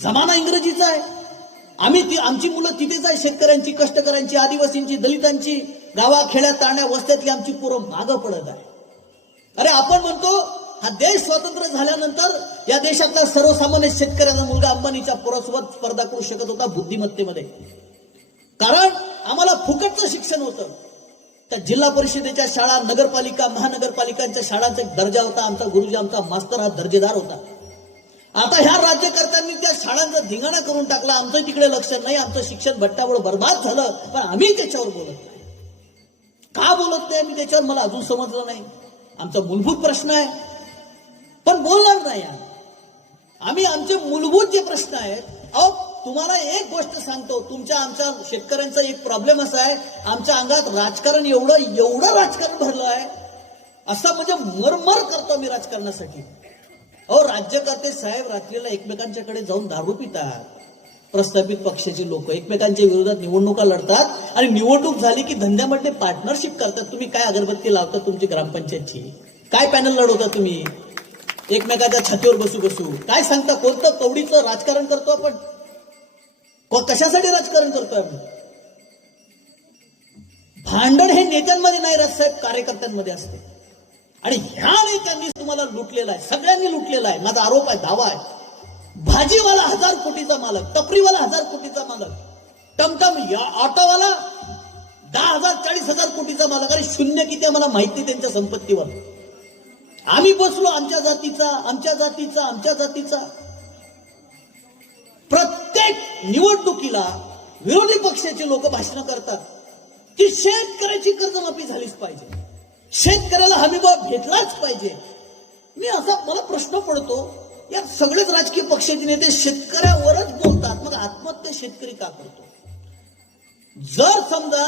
जमाना इंग्रजीचा आहे. आम्ही ती आमची मुलं तिथेच आहे शेतकऱ्यांची कष्टकऱ्यांची आदिवासींची दलितांची गावाखेड्यात ताण्या वस्त्यातली आमची पोरं मागं पडत आहे. अरे आपण म्हणतो हा देश स्वतंत्र झाल्यानंतर या देशातला सर्वसामान्य शेतकऱ्याचा मुलगा अंबानीच्या पोरासोबत स्पर्धा करू शकत होता बुद्धिमत्तेमध्ये. कारण आम्हाला फुकटचं शिक्षण होतं. त्या जिल्हा परिषदेच्या शाळा नगरपालिका महानगरपालिकांच्या शाळांचा एक दर्जा होता. आमचा गुरुजी आमचा मास्तर हा दर्जेदार होता. आता ह्या राज्यकर्त्यांनी त्या शाळांचा धिंगाणा करून टाकला. आमचं तिकडे लक्ष नाही. आमचं शिक्षण भट्टावर बर्बाद झालं. पण आम्ही त्याच्यावर बोलत नाही. का बोलत नाही आम्ही त्याच्यावर? मला अजून समजलं नाही. आमचा मूलभूत प्रश्न आहे. पण बोलणार नाही आम्ही. आमचे मूलभूत जे प्रश्न आहेत अहो तुम्हाला एक गोष्ट सांगतो. तुमच्या आमच्या शेतकऱ्यांचा एक प्रॉब्लेम असा आहे. आमच्या अंगात राजकारण एवढं एवढं राजकारण भरलं आहे. असं म्हणजे मरमर करतो मी राजकारणासाठी. अहो राज्यकर्ते साहेब रात्रीला एकमेकांच्याकडे जाऊन दारू पितात. प्रस्थापित पक्षाचे लोक एकमेकांच्या विरोधात निवडणुका लढतात आणि निवडणूक झाली की धंद्यामध्ये पार्टनरशिप करतात. तुम्ही काय अगरबत्ती लावता तुमची ग्रामपंचायतची? काय पॅनल लढवता तुम्ही? एकमेकाच्या छातीवर बसू बसू. काय सांगता? कोणतं कवडीचं राजकारण करतो आपण? कशासाठी राजकारण करतोय आपण भांडण हे नेत्यांमध्ये नाही राज साहेब कार्यकर्त्यांमध्ये असते. आणि ह्या नेत्यांनी तुम्हाला लुटलेला आहे. सगळ्यांनी लुटलेला आहे. माझा आरोप आहे दावा आहे. भाजीवाला हजार कोटीचा मालक टपरीवाला हजार कोटीचा मालक टमटम या ऑटोवाला दहा हजार चाळीस हजार कोटीचा मालक अरे शून्य किती आहे मला माहिती त्यांच्या संपत्तीवर. आम्ही बसलो आमच्या जातीचा आमच्या जातीचा आमच्या जातीचा. प्रत्येक निवडणुकीला विरोधी पक्षाचे लोक भाषण करतात. की शेतकऱ्याची कर्जमाफी झालीच पाहिजे. शेतकऱ्याला हमीभाव भेटलाच पाहिजे. मी असा मला प्रश्न पडतो या सगळेच राजकीय पक्षाचे नेते शेतकऱ्यावरच बोलतात मग आत्महत्या शेतकरी का करतो? जर समजा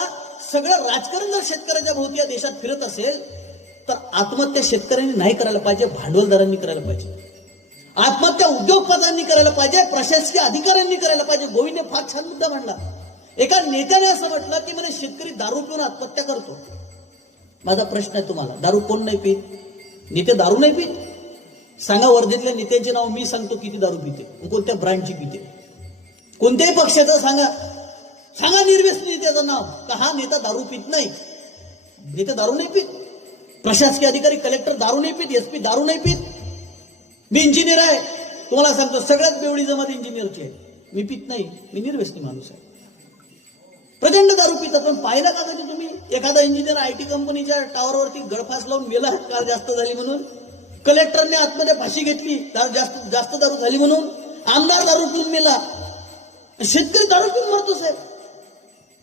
सगळं राजकारण जर शेतकऱ्याच्या भोवती या देशात फिरत असेल तर आत्महत्या शेतकऱ्यांनी नाही करायला पाहिजे भांडवलदारांनी करायला पाहिजे. आत्महत्या उद्योगपतांनी करायला पाहिजे प्रशासकीय अधिकाऱ्यांनी करायला पाहिजे. गोविंदने फार छान मुद्दा मांडला. एका नेत्याने असं म्हटलं की म्हणजे शेतकरी दारू पिऊन आत्महत्या करतो. माझा प्रश्न आहे तुम्हाला. दारू कोण नाही पित? नेते दारू नाही पित? सांगा वर्धेतल्या नेत्यांचे नाव मी सांगतो किती दारू पिते. कोणत्या ब्रँडची पिते? कोणत्याही पक्षाचं सांगा. सांगा निर्व्यस्त नेत्याचं नाव. का हा नेता दारू पित नाही? नेता दारू नाही पित? प्रशासकीय अधिकारी कलेक्टर दारू नाही पित? एसपी दारू नाही पित? मी इंजिनियर आहे. तुम्हाला सांगतो सगळ्यात बेवडी जमात इंजिनियरची आहे. मी पित नाही. मी निर्व्यसनी माणूस आहे. पण पाहिलं का कधी तुम्ही? एखादा इंजिनियर आय टी कंपनीच्या टावरवरती गळफास लावून मेला कार जास्त झाली म्हणून? कलेक्टरने आतमध्ये फाशी घेतली जास्त जास्त दारू झाली म्हणून? आमदार दारू पिऊन मेला. शेतकरी दारू पिऊन मरतो साहेब.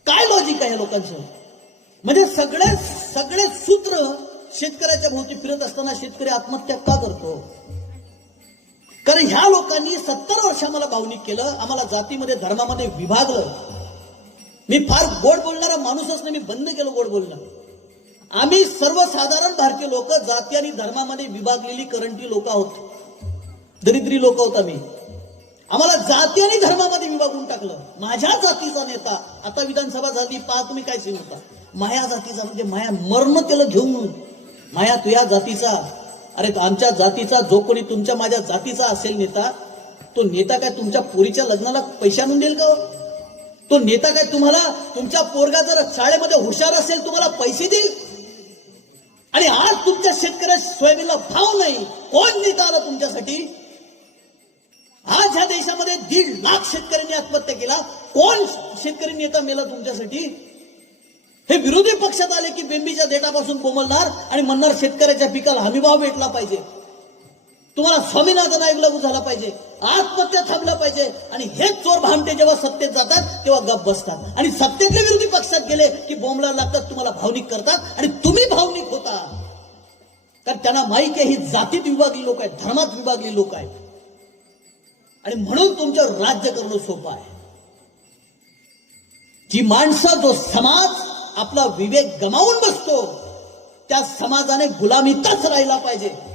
काय लॉजिक आहे लोकांचं? म्हणजे सगळे सगळे सूत्र शेतकऱ्याच्या भोवती फिरत असताना शेतकरी आत्महत्या का करतो? कारण ह्या लोकांनी सत्तर वर्ष आम्हाला भावनिक केलं आम्हाला जातीमध्ये धर्मामध्ये विभागलं. मी फार गोड बोलणारा माणूसच नाही मी बंद केलं गोड बोलणं. आम्ही सर्वसाधारण भारतीय लोक जाती आणि धर्मामध्ये विभागलेली करंटी लोक आहोत. दरिद्री लोक आहोत आम्ही. आम्हाला जाती आणि धर्मामध्ये विभागून टाकलं. माझ्या जातीचा नेता आता विधानसभा झाली पहा तुम्ही काय सीन होता. माया जातीचा म्हणजे माया मरण केलं घेऊन माया तुया जातीचा. अरे आमच्या जातीचा जो कोणी तुमच्या माझ्या जातीचा असेल नेता तो नेता काय तुमच्या पोरीच्या लग्नाला पैशा आणून देईल का हो? तो नेता काय तुम्हाला तुमच्या पोरगा जर शाळेमध्ये हुशार असेल तुम्हाला पैसे देईल? आणि आज तुमच्या शेतकऱ्या सोयाबीनला भाव नाही कोण नेता आला तुमच्यासाठी? आज ह्या देशामध्ये दीड लाख शेतकऱ्यांनी आत्महत्या केला कोण शेतकरी नेता मेला तुमच्यासाठी? हे विरोधी पक्षात आले की बेंबीच्या देठापासून कोमलणार आणि म्हणणार शेतकऱ्याच्या पिकाला हमीभाव भेटला पाहिजे. तुम्हाला स्वामीनाथन आयोग लागू झाला पाहिजे. आत्महत्या थांबलं पाहिजे. आणि हेच चोर भामटे जेव्हा सत्तेत जातात तेव्हा गप बसतात. आणि सत्तेतले विरोधी पक्षात गेले की बोंबला लागतात तुम्हाला भावनिक करतात आणि तुम्ही भावनिक होता. कारण त्यांना माहिती आहे ही जातीत विभागली लोक आहेत धर्मात विभागली लोक आहेत. आणि म्हणून तुमच्यावर राज्य करणं सोपं आहे. जी माणसं जो समाज आपला विवेक गमावून बसतो त्या समाजाने गुलामीतच राहिला पाहिजे.